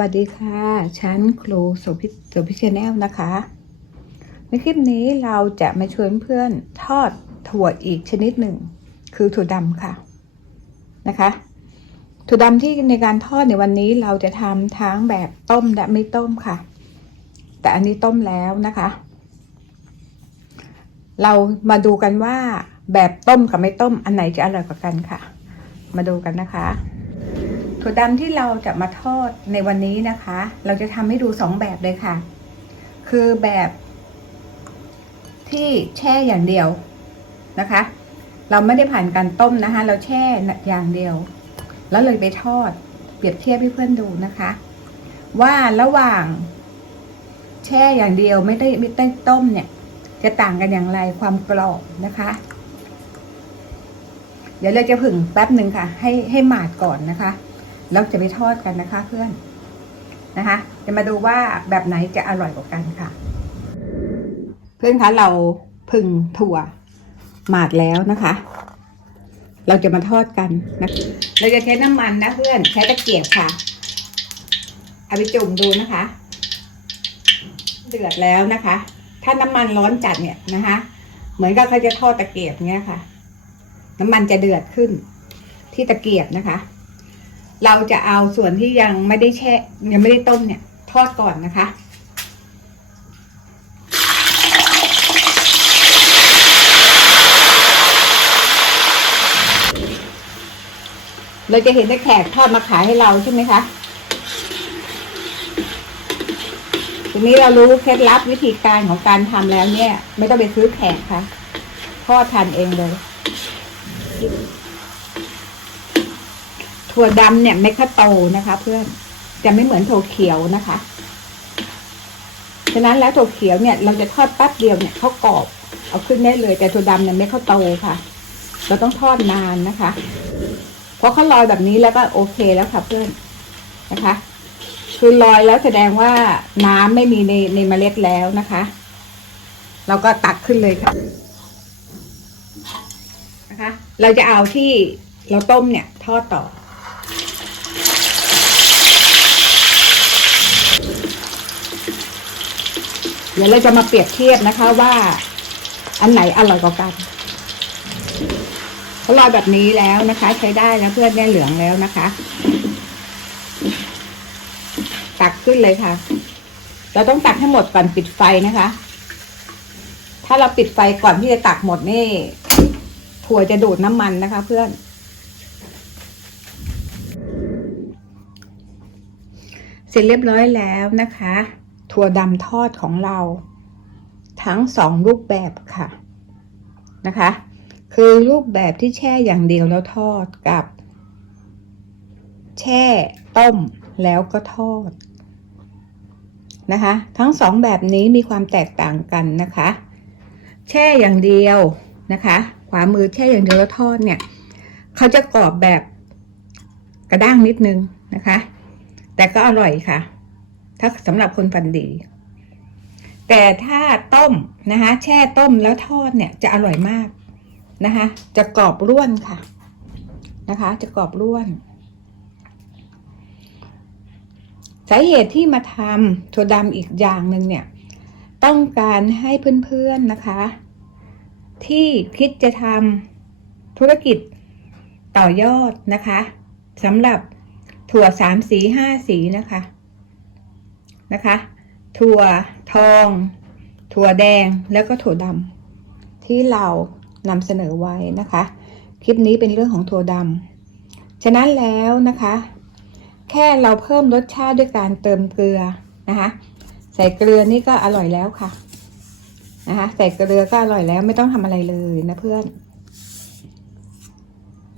วัสดีค่ะฉันครูโสภิตโสภิชแนลนะคะ ในคลิปนี้เราจะมาชวนเพื่อนทอดถั่วอีกชนิดหนึ่ง คือถั่วดำค่ะนะคะถั่วดำที่ในการทอดในวันนี้เราจะทำทั้งแบบต้มและไม่ต้มค่ะ แต่อันนี้ต้มแล้วนะคะ เรามาดูกันว่าแบบต้มกับไม่ต้มอันไหนจะอร่อยกว่ากันค่ะ มาดูกันนะคะ ถั่วดำที่เราจะมาทอดในวันนี้นะคะ เราจะทำให้ดูสองแบบเลยค่ะ คือแบบที่แช่อย่างเดียวนะคะ เราไม่ได้ผ่านการต้มนะคะ เราแช่อย่างเดียว แล้วเลยไปทอด เปรียบเทียบให้เพื่อนดูนะคะ ว่าระหว่าง แช่อย่างเดียวไม่ได้ไม่ได้ต้มเนี่ย จะต่างกันอย่างไรความกรอบนะคะเดี๋ยวเราจะผึ่งแป๊บหนึ่งค่ะ ให้ให้หมาดก่อนนะคะ แล้วจะไปทอดกันนะคะเพื่อนนะคะ จะมาดูว่าแบบไหนจะอร่อยกว่ากันค่ะ เพื่อนคะเราผึ่งถั่วหมาดแล้วนะคะ เราจะมาทอดกันนะเราจะใช้น้ำมันนะเพื่อนใช้ตะเกียบค่ะเอาไปจุ่มดูนะคะ เดือดแล้วนะคะ ถ้าน้ำมันร้อนจัดเนี่ยนะคะ เหมือนกับเขาจะทอดตะเกียบเนี้ยค่ะ น้ำมันจะเดือดขึ้นที่ตะเกียบนะคะ เราจะเอาส่วนที่ยังไม่ได้แช่ยังไม่ได้ต้มเนี่ย ทอดก่อนนะคะเราจะเห็นได้แขกทอดมาขายให้เราใช่ไหมคะทีนี้เรารู้เคล็ดลับวิธีการของการทำแล้วเนี่ย ไม่ต้องไปซื้อแขกค่ะทอดทานเองเลย ถั่วดำเนี่ยเม็ดข้าโตนะคะ เพื่อนจะไม่เหมือนถั่วเขียวนะคะฉะนั้นแล้วถั่วเขียวเนี่ยเราจะทอดแป๊บเดียวเนี่ยเขากรอบเอาขึ้นได้เลย แต่ถั่วดำเนี่ยเม็ดข้าโตค่ะ เราต้องทอดนานนะคะเพราะเขาลอยแบบนี้แล้วก็โอเคแล้วค่ะเพื่อนนะคะ คือลอยแล้วแสดงว่าน้ำไม่มีในในเมล็ดแล้วนะคะ เราก็ตักขึ้นเลยค่ะนะคะ เราจะเอาที่เราต้มเนี่ย ทอดต่อ เดี๋ยวเราจะมาเปรียบเทียบนะคะว่า อันไหนอร่อยกว่ากันเขาลอยแบบนี้แล้วนะคะ ใช้ได้แล้วเพื่อนได้เหลืองแล้วนะคะ ตักขึ้นเลยค่ะ เราต้องตักให้หมดก่อนปิดไฟนะคะ ถ้าเราปิดไฟก่อนที่จะตักหมดนี่ถั่วจะดูดน้ำมันนะคะ เพื่อน เสร็จเรียบร้อยแล้วนะคะ ถั่วดำทอดของเรา ทั้งสองรูปแบบค่ะนะคะ คือรูปแบบที่แช่อย่างเดียวแล้วทอดกับ แช่ต้มแล้วก็ทอดนะคะ ทั้งสองแบบนี้มีความแตกต่างกันนะคะ แช่อย่างเดียวนะคะขวามือแช่อย่างเดียวแล้วทอดเนี่ยเขาจะกรอบแบบกระด้างนิดนึงนะคะ แต่ก็อร่อยค่ะ ถ้าสำหรับคนฟันดี แต่ถ้าต้มนะคะ แช่ต้มแล้วทอดเนี่ยจะอร่อยมากนะคะ จะกรอบร่วนค่ะ นะคะ จะกรอบร่วนสาเหตุที่มาทำถั่วดำอีกอย่างหนึ่งเนี่ย ต้องการให้เพื่อนๆนะคะ ที่คิดจะทำธุรกิจต่อยอดนะคะสำหรับถั่วสามสีห้าสีนะคะ นะคะ ถั่วทอง ถั่วแดงแล้วก็ถั่วดำที่เรานำเสนอไว้นะคะ คลิปนี้เป็นเรื่องของถั่วดำฉะนั้นแล้วนะคะ แค่เราเพิ่มรสชาติด้วยการเติมเกลือนะคะ ใส่เกลือนี่ก็อร่อยแล้วค่ะนะคะใส่เกลือก็อร่อยแล้วไม่ต้องทำอะไรเลยนะเพื่อน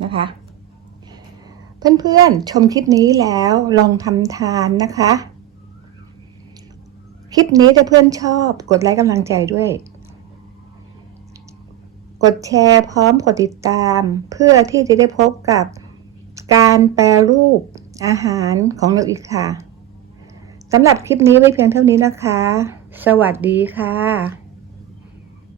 นะคะ เพื่อนๆชมคลิปนี้แล้วลองทำทานนะคะ คลิปนี้ถ้าเพื่อนชอบกดไลค์กำลังใจด้วย กดแชร์พร้อมกดติดตาม เพื่อที่จะได้พบกับการแปรรูปอาหารของเราอีกค่ะสำหรับคลิปนี้ไว้เพียงเท่านี้นะคะ สวัสดีค่ะ